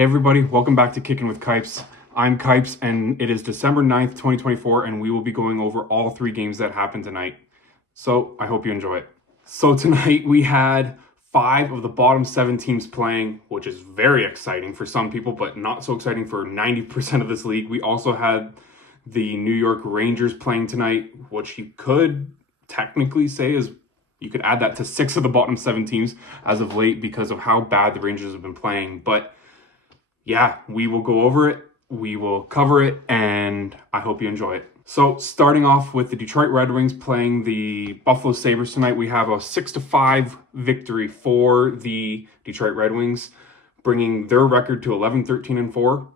Hey everybody, welcome back to Kicking with Kipes. I'm Kipes and it is December 9th, 2024, and we will be going over all three games that happened tonight. So I hope you enjoy it. So tonight we had 5 of the bottom 7 teams playing, which is very exciting for some people, but not so exciting for 90% of this league. We also had the New York Rangers playing tonight, which you could technically say is, you could add that to 6 of the bottom 7 teams as of late because of how bad the Rangers have been playing. But yeah, we will go over it, we will cover it, and I hope you enjoy it. So starting off with the Detroit Red Wings playing the Buffalo Sabres tonight, we have a 6-5 victory for the Detroit Red Wings, bringing their record to 11-13-4.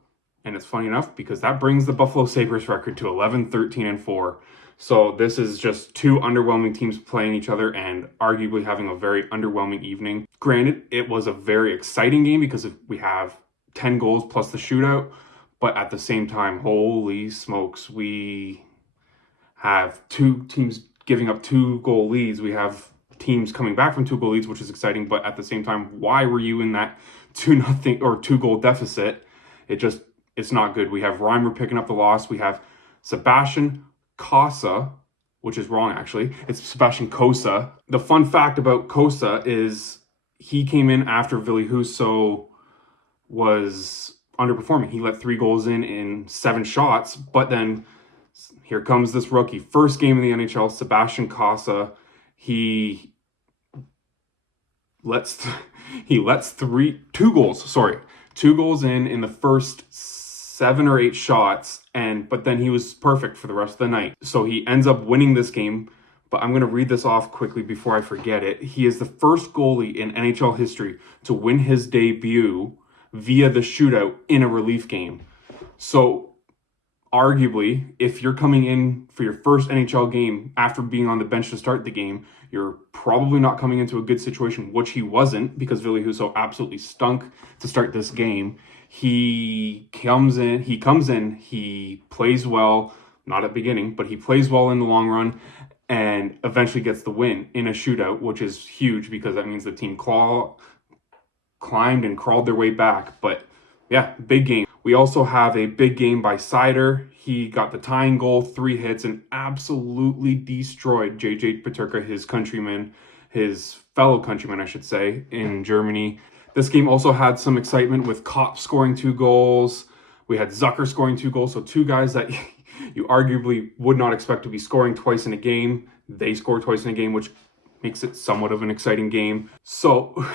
And it's funny enough because that brings the Buffalo Sabres record to 11-13-4. So this is just 2 underwhelming teams playing each other and arguably having a very underwhelming evening. Granted, it was a very exciting game because we have 10 goals plus the shootout, but at the same time, holy smokes, we have 2 teams giving up 2-goal leads. We have teams coming back from 2-goal leads, which is exciting, but at the same time, why were you in that 2-0 or 2-goal deficit? It's not good. We have Reimer picking up the loss. We have Sebastian Cossa, which is wrong actually. It's Sebastian Cossa. The fun fact about Cossa is he came in after Ville Husso was underperforming. He let 3 goals in 7 shots, but then here comes this rookie. First game in the NHL, Sebastian Cossa. He lets 2 goals in the first 7 or 8 shots, but then he was perfect for the rest of the night. So he ends up winning this game. But I'm going to read this off quickly before I forget it. He is the first goalie in NHL history to win his debut via the shootout in a relief game. So arguably, if you're coming in for your first NHL game after being on the bench to start the game, you're probably not coming into a good situation, which he wasn't because Ville Husso absolutely stunk to start this game. He comes in, he plays well, not at the beginning, but he plays well in the long run and eventually gets the win in a shootout, which is huge because that means the team climbed and crawled their way back. But yeah, big game. We also have a big game by Seider. He got the tying goal, 3 hits, and absolutely destroyed JJ Peterka, his fellow countryman, I should say, in Germany. This game also had some excitement with Kopp scoring 2 goals. We had Zucker scoring 2 goals. So 2 guys that you arguably would not expect to be scoring twice in a game. They scored twice in a game, which makes it somewhat of an exciting game. So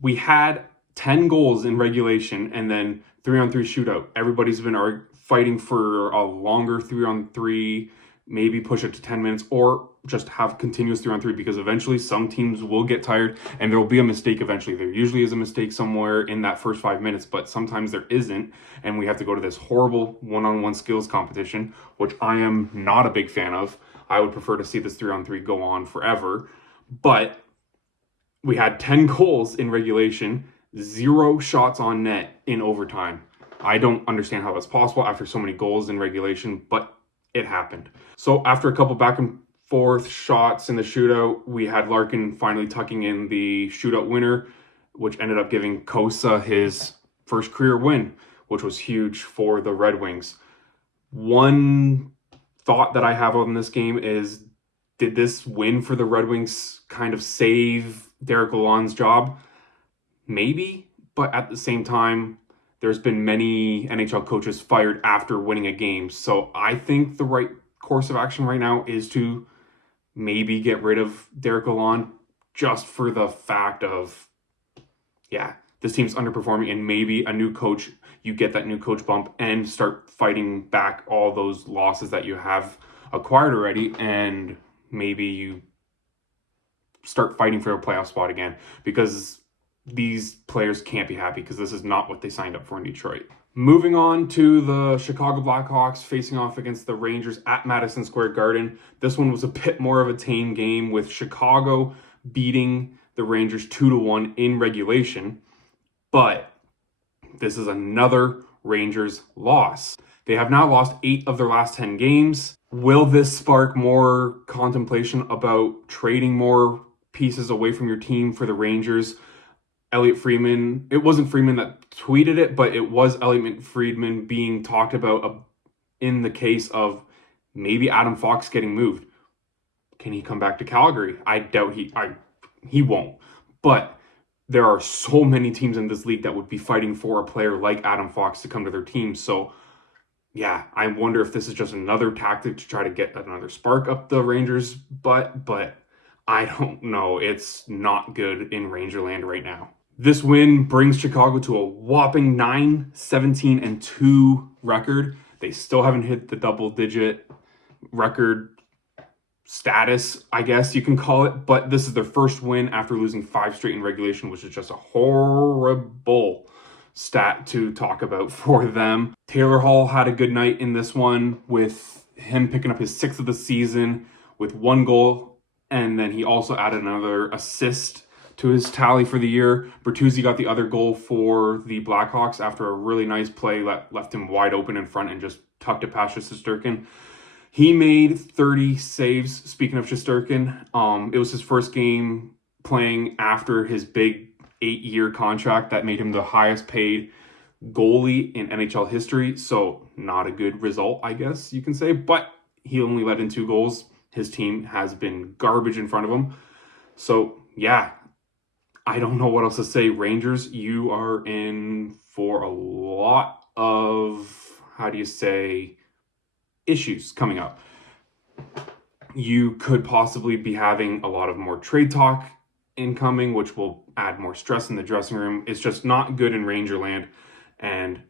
we had 10 goals in regulation and then 3-on-3 shootout. Everybody's been fighting for a longer 3-on-3, maybe push it to 10 minutes or just have continuous 3-on-3 because eventually some teams will get tired and there will be a mistake eventually. There usually is a mistake somewhere in that first 5 minutes, but sometimes there isn't. And we have to go to this horrible one-on-one skills competition, which I am not a big fan of. I would prefer to see this 3-on-3 go on forever. But we had 10 goals in regulation, 0 shots on net in overtime. I don't understand how that's possible after so many goals in regulation, but it happened. So after a couple back and forth shots in the shootout, we had Larkin finally tucking in the shootout winner, which ended up giving Cossa his first career win, which was huge for the Red Wings. One thought that I have on this game is, did this win for the Red Wings kind of save Derek Lalonde's job? Maybe, but at the same time, there's been many NHL coaches fired after winning a game. So I think the right course of action right now is to maybe get rid of Derek Lalonde just for the fact of, yeah, this team's underperforming and maybe a new coach, you get that new coach bump and start fighting back all those losses that you have acquired already, and maybe you start fighting for a playoff spot again because these players can't be happy because this is not what they signed up for in Detroit. Moving on to the Chicago Blackhawks facing off against the Rangers at Madison Square Garden. This one was a bit more of a tame game with Chicago beating the Rangers 2-1 in regulation. But this is another Rangers loss. They have now lost 8 of their last 10 games. Will this spark more contemplation about trading more pieces away from your team for the Rangers? Elliot Friedman, it wasn't Friedman that tweeted it, but it was Elliot Friedman being talked about in the case of maybe Adam Fox getting moved. Can he come back to Calgary? I doubt he won't. But there are so many teams in this league that would be fighting for a player like Adam Fox to come to their team. So yeah, I wonder if this is just another tactic to try to get another spark up the Rangers' butt, but I don't know. It's not good in Rangerland right now. This win brings Chicago to a whopping 9-17-2 record. They still haven't hit the double-digit record status, I guess you can call it, but this is their first win after losing 5 straight in regulation, which is just a horrible stat to talk about for them. Taylor Hall had a good night in this one with him picking up his 6th of the season with 1 goal, and then he also added another assist to his tally for the year. Bertuzzi got the other goal for the Blackhawks after a really nice play that left him wide open in front and just tucked it past Shesterkin. He made 30 saves, speaking of Shesterkin. It was his first game playing after his big 8-year contract that made him the highest paid goalie in NHL history. So not a good result, I guess you can say. But he only let in 2 goals. His team has been garbage in front of him. So yeah, I don't know what else to say. Rangers, you are in for a lot of, issues coming up. You could possibly be having a lot of more trade talk incoming, which will add more stress in the dressing room. It's just not good in Rangerland, and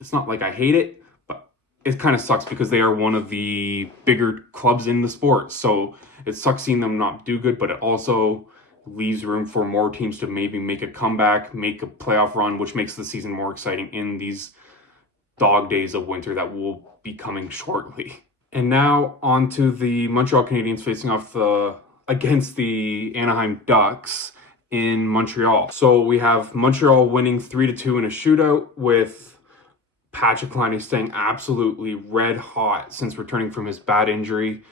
it's not like I hate it, but it kind of sucks because they are one of the bigger clubs in the sport. So it sucks seeing them not do good, but it also leaves room for more teams to maybe make a comeback, make a playoff run, which makes the season more exciting in these dog days of winter that will be coming shortly. And now on to the Montreal Canadiens facing off against the Anaheim Ducks in Montreal. So we have Montreal winning 3-2 in a shootout, with Patrick Laine staying absolutely red hot since returning from his bad injury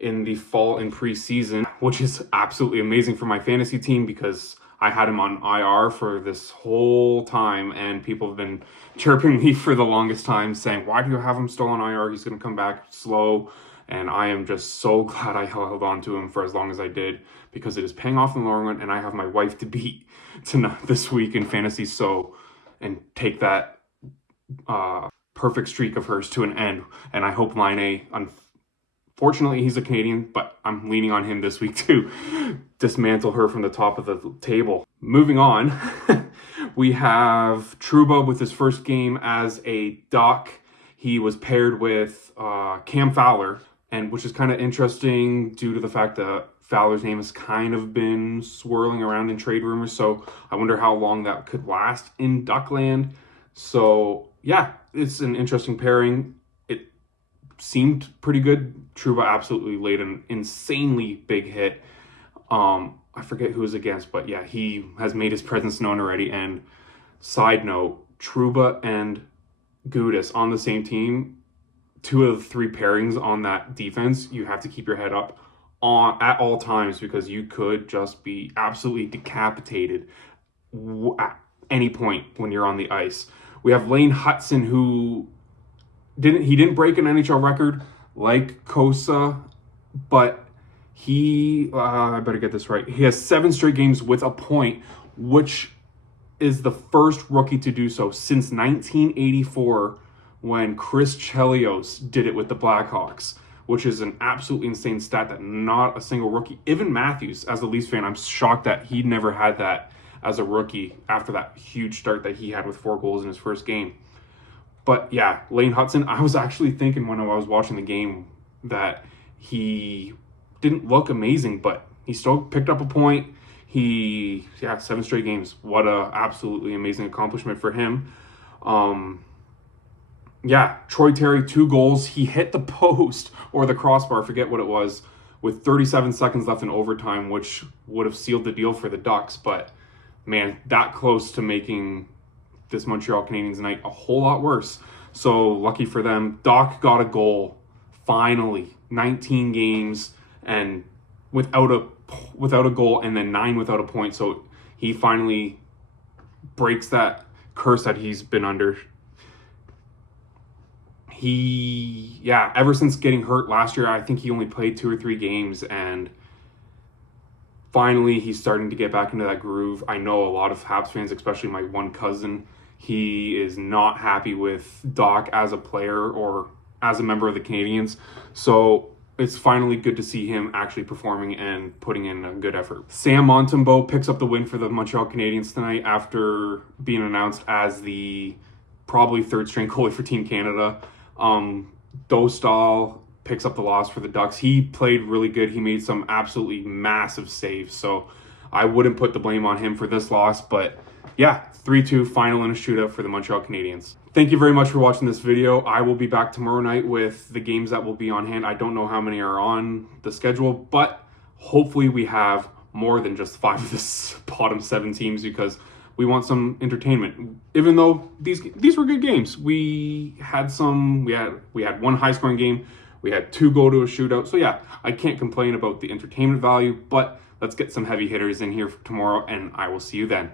in the fall and preseason, which is absolutely amazing for my fantasy team because I had him on IR for this whole time, and people have been chirping me for the longest time saying, why do you have him still on IR? He's going to come back slow. And I am just so glad I held on to him for as long as I did, because it is paying off in the long run, and I have my wife to beat this week in fantasy, and take that perfect streak of hers to an end. And I hope Laine, unfortunately, he's a Canadian, but I'm leaning on him this week to dismantle her from the top of the table. Moving on, we have Trouba with his first game as a Duck. He was paired with Cam Fowler, and which is kind of interesting due to the fact that Fowler's name has kind of been swirling around in trade rumors. So I wonder how long that could last in Duckland. So yeah, it's an interesting pairing. It seemed pretty good. Trouba absolutely laid an insanely big hit. I forget who was against, but yeah, he has made his presence known already. And side note, Trouba and Gudas on the same team, 2 of the 3 pairings on that defense, you have to keep your head up at all times, because you could just be absolutely decapitated at any point when you're on the ice. We have Lane Hutson, who didn't break an NHL record like Kosa, but I better get this right. He has 7 straight games with a point, which is the first rookie to do so since 1984, when Chris Chelios did it with the Blackhawks, which is an absolutely insane stat that not a single rookie, even Matthews, as a Leafs fan, I'm shocked that he never had that as a rookie after that huge start that he had with 4 goals in his first game. But yeah, Lane Hutson, I was actually thinking when I was watching the game that he didn't look amazing, but he still picked up a point. 7 straight games. What a absolutely amazing accomplishment for him. Troy Terry, 2 goals. He hit the post or the crossbar, forget what it was, with 37 seconds left in overtime, which would have sealed the deal for the Ducks. But man, that close to making this Montreal Canadiens night a whole lot worse. So lucky for them. Doc got a goal, finally. 19 games and without a goal, and then 9 without a point. So he finally breaks that curse that he's been under. Ever since getting hurt last year, I think he only played 2 or 3 games, and finally he's starting to get back into that groove. I know a lot of Habs fans, especially my one cousin, he is not happy with Doc as a player or as a member of the Canadiens. So it's finally good to see him actually performing and putting in a good effort. Sam Montembeault picks up the win for the Montreal Canadiens tonight after being announced as the probably third string goalie for Team Canada. Dostal picks up the loss for the Ducks. He played really good. He made some absolutely massive saves. So I wouldn't put the blame on him for this loss. But yeah, 3-2 final in a shootout for the Montreal Canadiens. Thank you very much for watching this video. I will be back tomorrow night with the games that will be on hand. I don't know how many are on the schedule, but hopefully we have more than just 5 of this bottom 7 teams, because we want some entertainment. Even though these were good games, we had one high scoring game, we had 2 go to a shootout. So yeah, I can't complain about the entertainment value, but let's get some heavy hitters in here for tomorrow, and I will see you then.